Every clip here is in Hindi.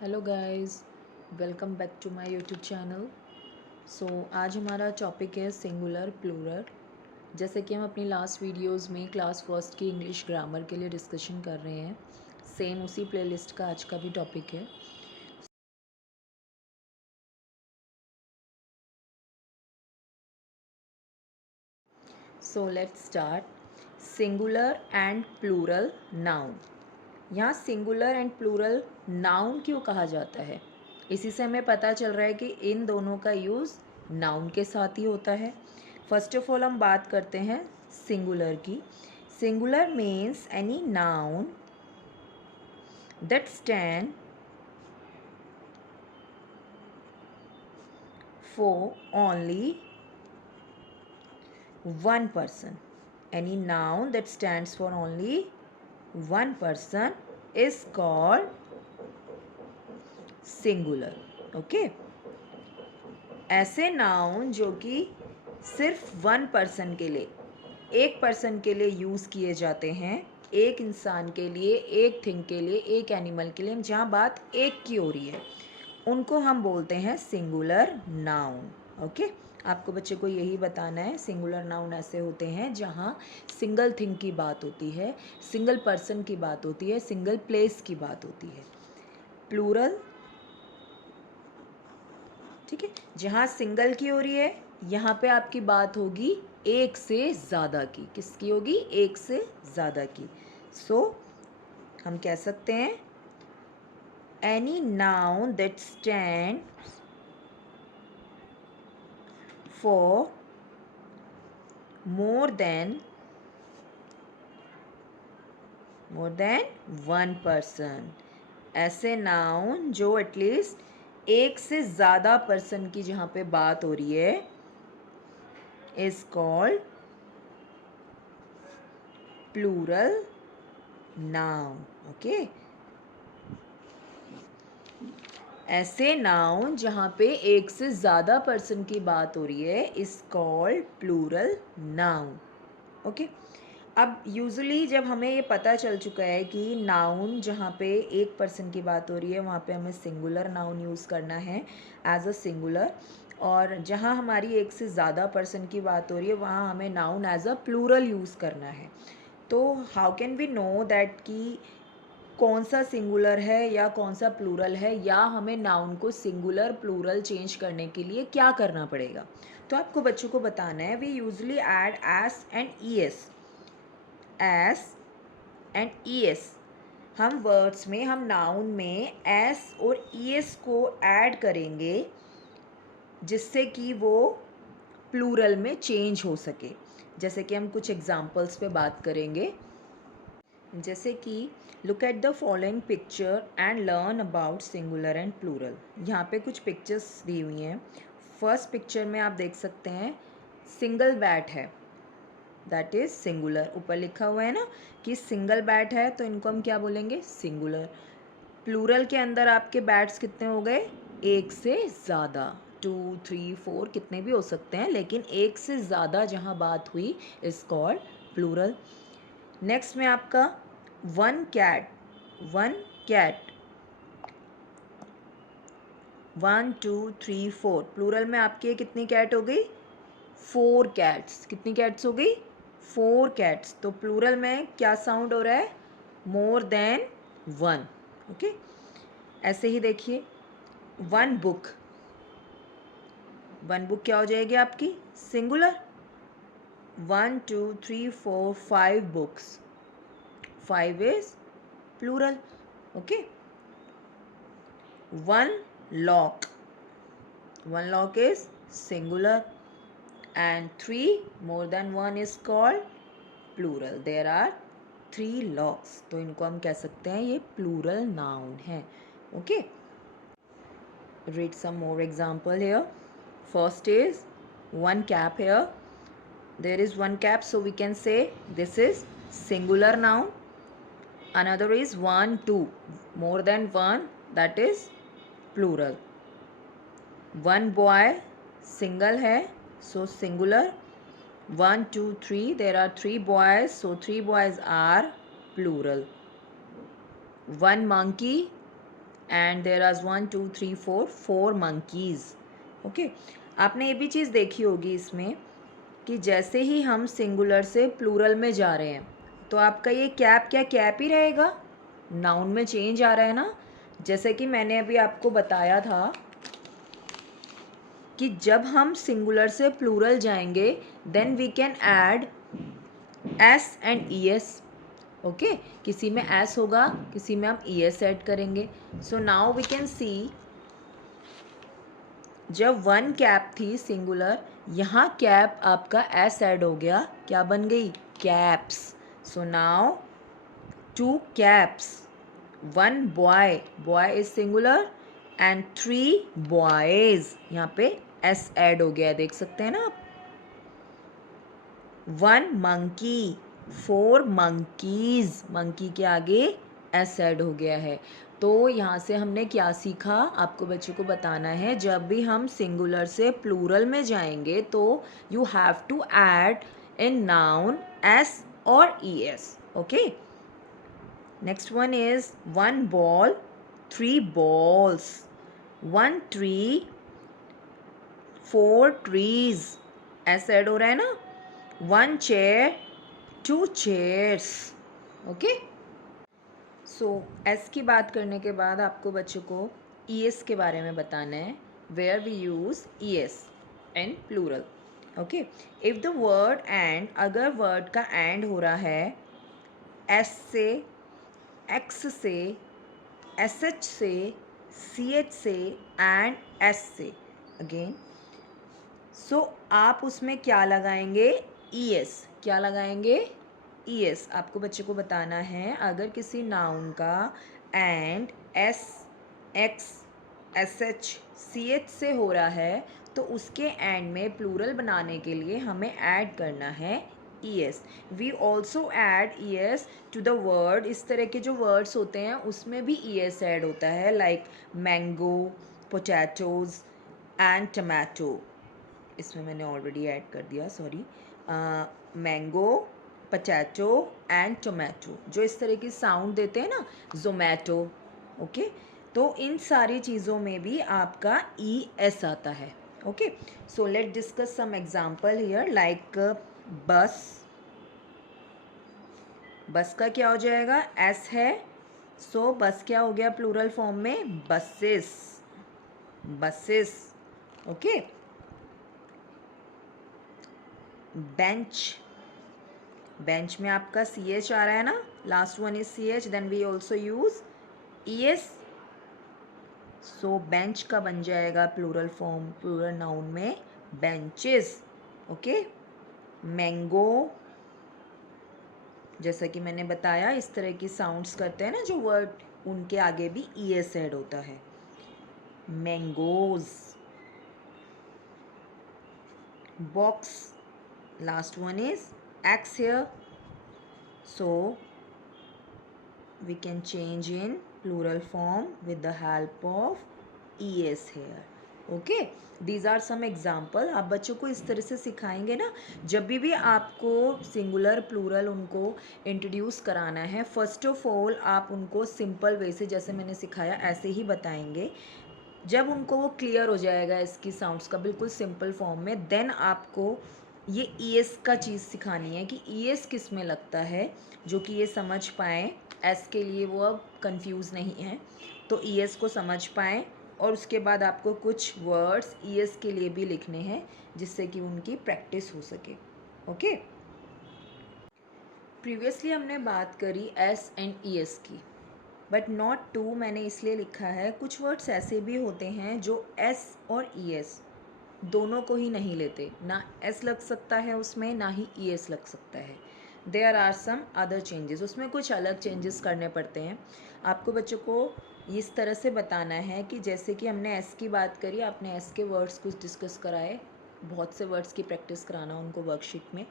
Hello guys, welcome back to my YouTube channel. So आज हमारा टॉपिक है सिंगुलर प्लूरल। जैसे कि हम अपनी लास्ट वीडियोस में क्लास फर्स्ट की इंग्लिश ग्रामर के लिए डिस्कशन कर रहे हैं, सेम उसी प्लेलिस्ट का आज का भी टॉपिक है। So let's start. Singular and plural noun. यहाँ सिंगुलर एंड प्लूरल नाउन क्यों कहा जाता है? इसी से हमें पता चल रहा है कि इन दोनों का यूज़ नाउन के साथ ही होता है। फर्स्ट ऑफ ऑल हम बात करते हैं सिंगुलर की। Singular means any noun that stand for only one person. Any noun that stands for only one person is called singular. Okay? ऐसे नाउन जो कि सिर्फ वन पर्सन के लिए, एक पर्सन के लिए यूज़ किए जाते हैं, एक इंसान के लिए, एक थिंग के लिए, एक एनिमल के लिए, जहाँ बात एक की हो रही है, उनको हम बोलते हैं सिंगुलर नाउन। ओके, आपको बच्चे को यही बताना है। सिंगुलर नाउन ऐसे होते हैं जहाँ सिंगल थिंग की बात होती है, सिंगल पर्सन की बात होती है, सिंगल प्लेस की बात होती है। प्लूरल, ठीक है, जहाँ सिंगल की हो रही है, यहाँ पे आपकी बात होगी एक से ज़्यादा की। किसकी होगी? एक से ज़्यादा की। सो हम कह सकते हैं any noun that stand for more than one person. ऐसे नाउन जो एटलीस्ट एक से ज़्यादा पर्सन की जहाँ पे बात हो रही है is called plural noun. Okay, ऐसे नाउन जहाँ पे एक से ज़्यादा पर्सन की बात हो रही है is called plural noun. Okay, अब यूजुअली जब हमें ये पता चल चुका है कि नाउन जहाँ पे एक पर्सन की बात हो रही है वहाँ पे हमें सिंगुलर नाउन यूज़ करना है एज अ सिंगुलर, और जहाँ हमारी एक से ज़्यादा पर्सन की बात हो रही है वहाँ हमें noun as a plural use करना है। तो how can we know that कि कौन सा सिंगुलर है या कौन सा प्लूरल है, या हमें नाउन को सिंगुलर प्लूरल चेंज करने के लिए क्या करना पड़ेगा? तो आपको बच्चों को बताना है we usually add S and E S. S and E S, हम वर्ड्स में, हम नाउन में एस और ई एस को ऐड करेंगे जिससे कि वो प्लूरल में चेंज हो सके। जैसे कि हम कुछ एग्जांपल्स पे बात करेंगे, जैसे कि look at the following picture and learn about singular and plural. यहाँ पे कुछ पिक्चर्स दी हुई हैं। फर्स्ट पिक्चर में आप देख सकते हैं सिंगल बैट है, दैट इज सिंगुलर। ऊपर लिखा हुआ है ना कि सिंगल बैट है, तो इनको हम क्या बोलेंगे? सिंगुलर। प्लूरल के अंदर आपके बैट्स कितने हो गए? एक से ज़्यादा, 2 3 4 कितने भी हो सकते हैं, लेकिन एक से ज़्यादा जहाँ बात हुई इज कॉल्ड प्लूरल। नेक्स्ट में आपका one cat, one cat, 1 2 3 4, plural में आपकी कितनी कैट हो गई? 4 कैट्स। कितनी कैट्स हो गई? 4 कैट्स। तो प्लूरल में क्या साउंड हो रहा है? मोर देन वन। ओके, ऐसे ही देखिए वन बुक, वन बुक क्या हो जाएगी आपकी? Singular. 1 2 3 4 5 books, 5 is plural. Okay, one lock, one lock is singular, and three, more than one is called plural. There are 3 locks, तो इनको हम कह सकते हैं ये plural noun है। Okay, read some more example here. First is one cap here, there is one cap, so we can say this is singular noun. Another is 1 2, more than one, that is plural. One boy, single है, so singular. 1 2 3, there are 3 boys, so 3 boys are plural. One monkey, and there are 1 2 3 4 monkeys. Okay, आपने ये भी चीज़ देखी होगी इसमें कि जैसे ही हम सिंगुलर से प्लूरल में जा रहे हैं तो आपका ये कैप क्या कैप ही रहेगा, नाउन में चेंज आ रहा है ना। जैसे कि मैंने अभी आपको बताया था कि जब हम सिंगुलर से प्लूरल जाएंगे then we can add S and E S. Okay, किसी में एस होगा, किसी में हम ई एस ऐड करेंगे। So now we can see, जब वन कैप थी सिंगुलर, यहाँ कैप आपका एस ऐड हो गया, क्या बन गई, caps. So now two caps, one boy, boy is singular, and 3 boys, यहाँ पे एस ऐड हो गया है, देख सकते हैं ना आप। 1 मंकी, 4 मंकीज, मंकी के आगे एस ऐड हो गया है। तो यहाँ से हमने क्या सीखा, आपको बच्चों को बताना है, जब भी हम सिंगुलर से प्लूरल में जाएंगे तो you have to add in noun S और E S. Okay, next one is 1 ball 3 balls, 1 tree 4 trees, S add हो रहा है ना। 1 chair 2 chairs। Okay, so S की बात करने के बाद आपको बच्चों को ई एस के बारे में बताना है, where we use E S in plural. Okay, if the word end, अगर वर्ड का एंड हो रहा है एस से, एक्स से, एस एच से, सी एच से एंड एस से अगेन, सो आप उसमें क्या लगाएंगे, ई एस। क्या लगाएंगे, ई एस। आपको बच्चे को बताना है, अगर किसी नाउन का end S, X, S H, C H से हो रहा है तो उसके एंड में प्लूरल बनाने के लिए हमें ऐड करना है E S. We also add E S to the word, इस तरह के जो वर्ड्स होते हैं उसमें भी ई एस ऐड होता है, like mango, potatoes and tomato. इसमें मैंने ऑलरेडी ऐड कर दिया, sorry. Mango, potato and tomato, जो इस तरह की साउंड देते हैं ना, जोमेटो। ओके, तो इन सारी चीज़ों में भी आपका ई एस आता है। Okay, so let discuss some example here, like bus. Bus का क्या हो जाएगा, एस है, सो बस क्या हो गया प्लूरल फॉर्म में, buses, buses. Okay, bench, bench में आपका सी एच आ रहा है ना, last one is C H, then we also use E S. So bench का बन जाएगा प्लूरल फॉर्म, प्लूरल नाउन में बेंचेस। ओके, मैंगो, जैसा कि मैंने बताया इस तरह की साउंड्स करते हैं ना जो वर्ड, उनके आगे भी ई एस ऐड होता है, mangoes. Box, last one is x here, so we can change in plural form with the help of es here. Okay, these are some example. आप बच्चों को इस तरह से सिखाएंगे ना, जब भी आपको सिंगुलर प्लूरल उनको इंट्रोड्यूस कराना है, फर्स्ट ऑफ ऑल आप उनको सिंपल वे से, जैसे मैंने सिखाया ऐसे ही बताएंगे। जब उनको वो क्लियर हो जाएगा इसकी साउंड्स का बिल्कुल सिंपल फॉर्म में, देन आपको ये ई एस का चीज़ सिखानी है कि ई एस किस में लगता है, जो कि ये समझ पाएँ, एस के लिए वो अब कंफ्यूज नहीं है, तो ई एस को समझ पाएँ। और उसके बाद आपको कुछ वर्ड्स ई एस के लिए भी लिखने हैं जिससे कि उनकी प्रैक्टिस हो सके। ओके, प्रीवियसली हमने बात करी एस एंड ई एस की, बट नॉट टू मैंने इसलिए लिखा है, कुछ वर्ड्स ऐसे भी होते हैं जो एस और ई एस दोनों को ही नहीं लेते, ना एस लग सकता है उसमें, ना ही ई एस लग सकता है। There are some other changes, उसमें कुछ अलग चेंजेस करने पड़ते हैं। आपको बच्चों को इस तरह से बताना है कि जैसे कि हमने एस की बात करी, आपने एस के वर्ड्स कुछ डिस्कस कराए, बहुत से वर्ड्स की प्रैक्टिस कराना उनको वर्कशीट में।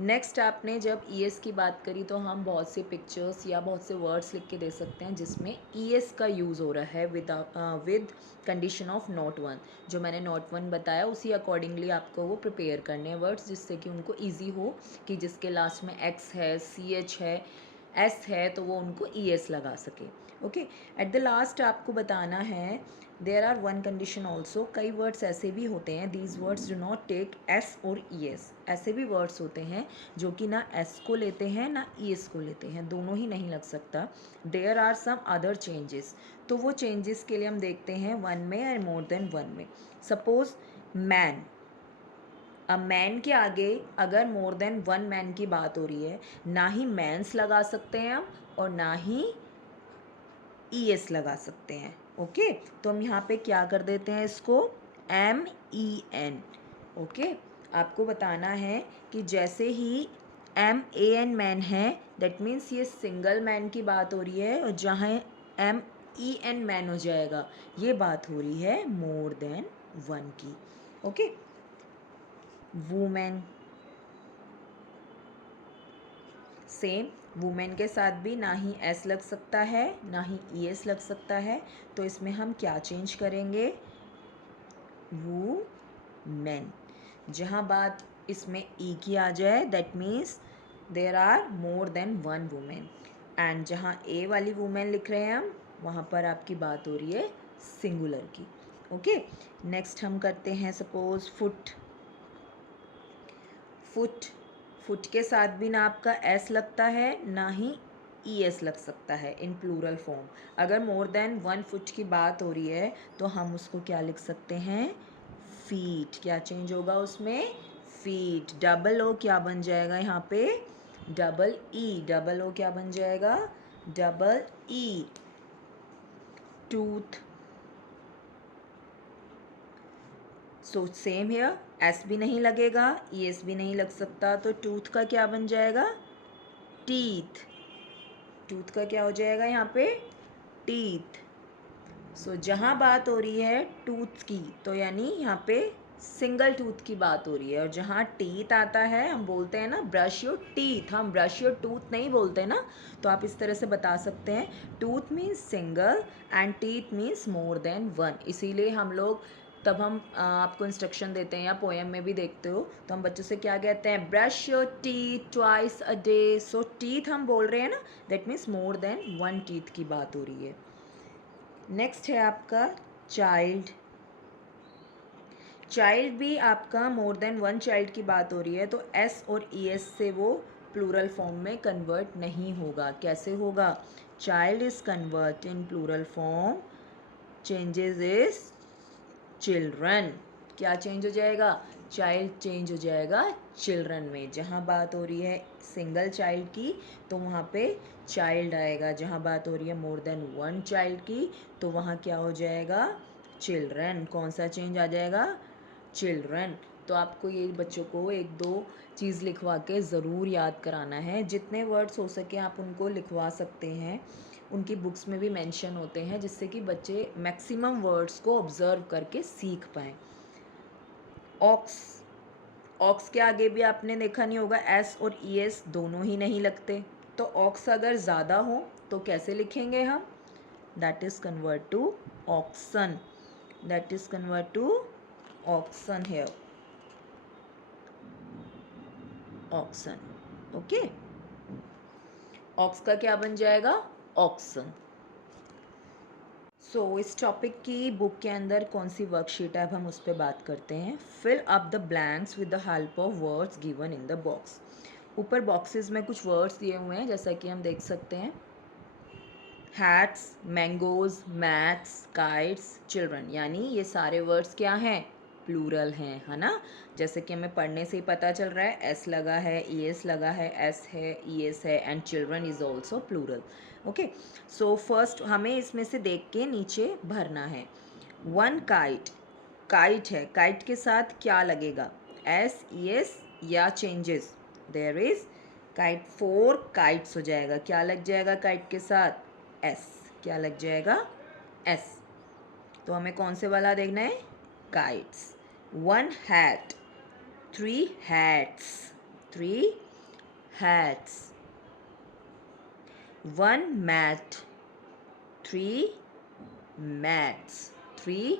नेक्स्ट आपने जब ई एस की बात करी तो हम बहुत से पिक्चर्स या बहुत से वर्ड्स लिख के दे सकते हैं जिसमें ई एस का यूज़ हो रहा है with condition of not one. जो मैंने नॉट वन बताया उसी अकॉर्डिंगली आपको वो प्रिपेयर करने हैं वर्ड्स, जिससे कि उनको ईजी हो कि जिसके लास्ट में एक्स है, सी एच है, एस है, तो वो उनको ई एस लगा सके। ओके। एट द लास्ट आपको बताना है there are one condition also, कई वर्ड्स ऐसे भी होते हैं these words do not take S और ई एस, ऐसे भी वर्ड्स होते हैं जो कि ना एस को लेते हैं ना ई एस को लेते हैं, दोनों ही नहीं लग सकता। There are some other changes, तो वो चेंजेस के लिए हम देखते हैं वन में या मोर देन वन में। सपोज मैन, अब मैन के आगे अगर मोर देन वन मैन की बात हो रही है, ना ही मैंस लगा सकते हैं हम और ना ही ई एस लगा सकते हैं। ओके, तो हम यहाँ पे क्या कर देते हैं इसको एम ई एन। ओके, आपको बताना है कि जैसे ही एम ए एन मैन है दैट मीन्स ये सिंगल मैन की बात हो रही है, और जहाँ एम ई एन मैन हो जाएगा ये बात हो रही है मोर देन वन की। ओके, वुमेन, सेम वुमेन के साथ भी ना ही एस लग सकता है ना ही ई एस लग सकता है, तो इसमें हम क्या चेंज करेंगे वुमेन। जहाँ बात इसमें ई की आ जाए that means there are more than one women, and जहाँ ए वाली वुमेन लिख रहे हैं हम वहाँ पर आपकी बात हो रही है सिंगुलर की। ओके, नेक्स्ट हम करते हैं सपोज फुट। फुट, फुट के साथ भी ना आपका एस लगता है ना ही ई एस लग सकता है इन प्लूरल फॉर्म। अगर मोर देन वन फुट की बात हो रही है तो हम उसको क्या लिख सकते हैं फीट। क्या चेंज होगा उसमें फीट। डबल ओ क्या बन जाएगा यहाँ पे डबल ई, डबल ओ क्या बन जाएगा double E. Tooth, so same here, S भी नहीं लगेगा ई एस भी नहीं लग सकता, तो टूथ का क्या बन जाएगा टीथ। टूथ का क्या हो जाएगा यहाँ पे टीथ। सो जहाँ बात हो रही है टूथ की तो यानी यहाँ पे सिंगल टूथ की बात हो रही है, और जहाँ टीथ आता है हम बोलते हैं ना ब्रश योर टीथ, हम ब्रश योर टूथ नहीं बोलते ना, तो आप इस तरह से बता सकते हैं tooth means single and teeth means more than one. इसीलिए हम लोग तब हम आपको इंस्ट्रक्शन देते हैं या पोएम में भी देखते हो तो हम बच्चों से क्या कहते हैं brush your teeth twice a day. So teeth हम बोल रहे हैं ना that means more than one teeth की बात हो रही है। नेक्स्ट है आपका चाइल्ड। चाइल्ड भी आपका मोर देन वन चाइल्ड की बात हो रही है तो एस और ई एस से वो प्लूरल फॉर्म में कन्वर्ट नहीं होगा। कैसे होगा child is convert in plural form, changes is children. क्या चेंज हो जाएगा चाइल्ड चेंज हो जाएगा चिल्ड्रन में। जहाँ बात हो रही है सिंगल चाइल्ड की तो वहाँ पे चाइल्ड आएगा, जहाँ बात हो रही है मोर देन वन चाइल्ड की तो वहाँ क्या हो जाएगा चिल्ड्रन। कौन सा चेंज आ जाएगा चिल्ड्रन। तो आपको ये बच्चों को एक दो चीज़ लिखवा के ज़रूर याद कराना है, जितने वर्ड्स हो सके आप उनको लिखवा सकते हैं, उनकी बुक्स में भी मेंशन होते हैं जिससे कि बच्चे मैक्सिमम वर्ड्स को ऑब्जर्व करके सीख पाएँ। ऑक्स, ऑक्स के आगे भी आपने देखा नहीं होगा एस और ई एस दोनों ही नहीं लगते, तो ऑक्स अगर ज़्यादा हो तो कैसे लिखेंगे हम that is convert to oxen, that is convert to oxen here oxen. Okay, ox का क्या बन जाएगा ऑक्सन। सो इस टॉपिक की बुक के अंदर कौन सी वर्कशीट है अब हम उस पर बात करते हैं। Fill up the blanks with the help of words given in the box. ऊपर बॉक्सेस में कुछ वर्ड्स दिए हुए हैं जैसा कि हम देख सकते हैं hats, mangoes, maths, kites, children, यानी ये सारे वर्ड्स क्या हैं प्लूरल हैं, है ना। जैसे कि हमें पढ़ने से ही पता चल रहा है एस लगा है ई एस लगा है एस है ई एस है and children is also plural. Okay, so first हमें इसमें से देख के नीचे भरना है। वन काइट, काइट है, काइट के साथ क्या लगेगा एस ई एस या changes there is kite, four kites हो जाएगा। क्या लग जाएगा काइट के साथ एस, क्या लग जाएगा एस। तो हमें कौन से वाला देखना है kites. One hat, three hats, three hats. One mat, three mats, three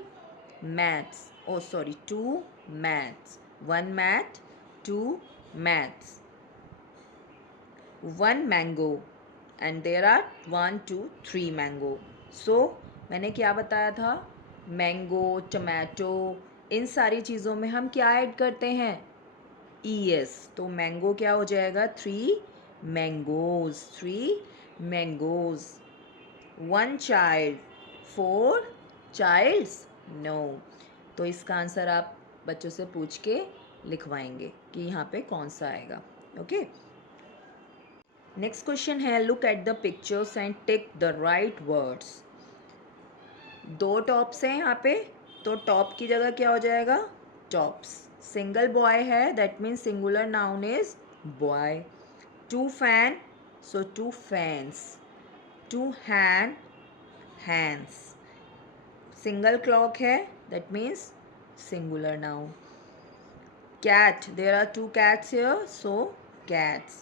mats. Oh sorry two mats, one mat two mats. One mango, and there are 1 2 3 mango. So मैंने क्या बताया था, मैंगो, टमाटो, इन सारी चीज़ों में हम क्या ऐड करते हैं, ES। तो मैंगो क्या हो जाएगा, 3 mangoes, 3 mangoes. 1 child, 4 childs, no. तो इसका आंसर आप बच्चों से पूछ के लिखवाएंगे कि यहाँ पे कौन सा आएगा। ओके, नेक्स्ट क्वेश्चन है, look at the pictures and tick the right words. 2 tops हैं यहाँ पे, तो टॉप की जगह क्या हो जाएगा, टॉप्स। सिंगल बॉय है, that means singular noun is boy. 2 fan, so 2 fans. 2 hand, hands. Single clock है, that means singular noun. Cat, there are 2 cats here, so cats.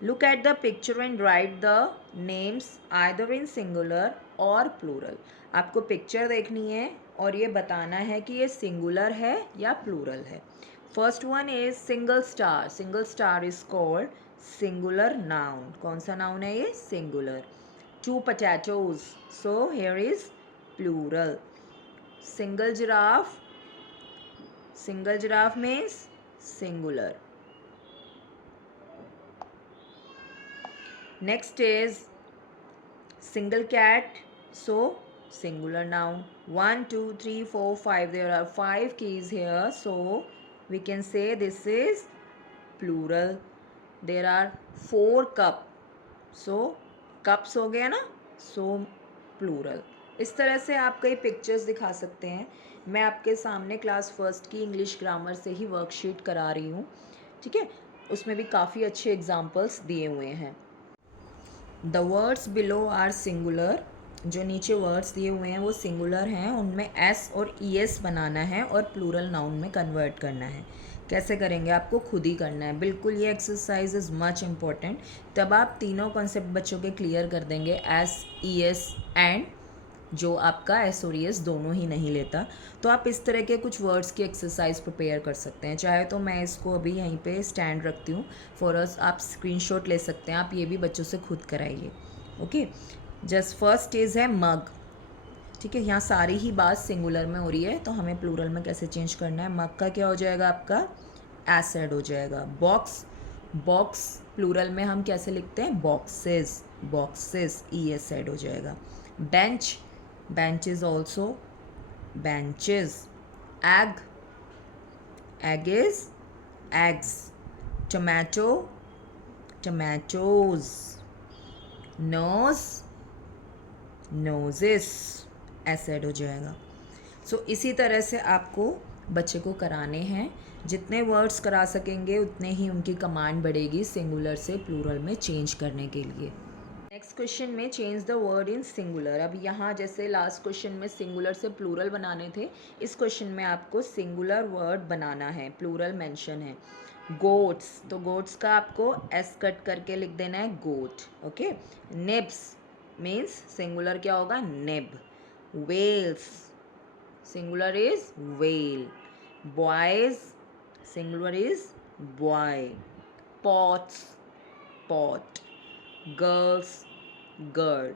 Look at the picture and write the names either in singular or plural. आपको पिक्चर देखनी है और ये बताना है कि ये सिंगुलर है या प्लूरल है। First one is single star. Single star is called singular noun. कौन सा नाउन है ये, singular. 2 potatoes, so here is plural. Single giraffe, single giraffe means singular. Next is single cat, so singular noun. 1 2 3 4 5, there are 5 keys here, so we can say this is plural. There are 4 cup, so cups हो गया ना, so plural. इस तरह से आप कई पिक्चर्स दिखा सकते हैं। मैं आपके सामने क्लास फर्स्ट की इंग्लिश ग्रामर से ही वर्कशीट करा रही हूँ, ठीक है, उसमें भी काफ़ी अच्छे एग्जाम्पल्स दिए हुए हैं। The words below are singular. जो नीचे वर्ड्स दिए हुए हैं वो सिंगुलर हैं, उनमें एस और ES बनाना है और प्लूरल नाउन में कन्वर्ट करना है। कैसे करेंगे, आपको खुद ही करना है। बिल्कुल ये एक्सरसाइज इज़ मच इम्पॉर्टेंट। तब आप तीनों कॉन्सेप्ट बच्चों के क्लियर कर देंगे, एस, ES एंड जो आपका एस और ES दोनों ही नहीं लेता। तो आप इस तरह के कुछ वर्ड्स की एक्सरसाइज प्रिपेयर कर सकते हैं। चाहे तो मैं इसको अभी यहीं पे स्टैंड रखती हूँ फॉर अस, आप स्क्रीनशॉट ले सकते हैं। आप ये भी बच्चों से खुद कराइए। ओके, जस्ट फर्स्ट इज है मग। ठीक है, यहाँ सारी ही बात सिंगुलर में हो रही है, तो हमें प्लूरल में कैसे चेंज करना है। मग का क्या हो जाएगा, आपका एसिड हो जाएगा। बॉक्स, बॉक्स प्लूरल में हम कैसे लिखते हैं, बॉक्सेस, बॉक्सेस, ES ऐड हो जाएगा। Bench, bench is also benches. Egg, egg is eggs. Tomato, tomatoes. Nose, noses ऐसे ऐड हो जाएगा। सो इसी तरह से आपको बच्चे को कराने हैं। जितने वर्ड्स करा सकेंगे उतने ही उनकी कमांड बढ़ेगी सिंगुलर से प्लूरल में चेंज करने के लिए। नेक्स्ट क्वेश्चन में change the word in singular. अब यहाँ जैसे लास्ट क्वेश्चन में सिंगुलर से प्लूरल बनाने थे, इस क्वेश्चन में आपको सिंगुलर वर्ड बनाना है, प्लूरल मेंशन है। गोट्स, तो गोट्स का आपको एस कट करके लिख देना है, goat. Okay, nibs means singular क्या होगा, nib. Wells, singular is well. Boys, singular is boy. Pots, pot. Girls, girl.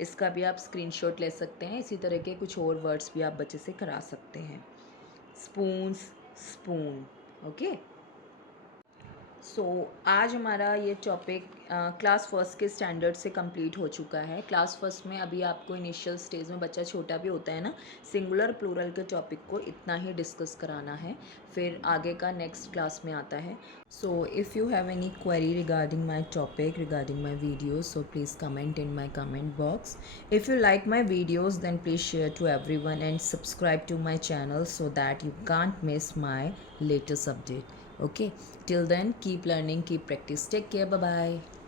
इसका भी आप स्क्रीनशॉट ले सकते हैं। इसी तरह के कुछ और वर्ड्स भी आप बच्चे से करा सकते हैं। Spoons, spoon. ओके, सो आज हमारा ये टॉपिक क्लास फर्स्ट के स्टैंडर्ड से कंप्लीट हो चुका है। क्लास फर्स्ट में अभी आपको इनिशियल स्टेज में, बच्चा छोटा भी होता है ना, सिंगुलर प्लूरल के टॉपिक को इतना ही डिस्कस कराना है, फिर आगे का नेक्स्ट क्लास में आता है। So if you have any query regarding my topic, regarding my videos, so please comment in my comment box. If you like my videos then please share to everyone and subscribe to my channel so that you can't miss my latest update. Okay, till then keep learning, keep practice, take care, bye bye.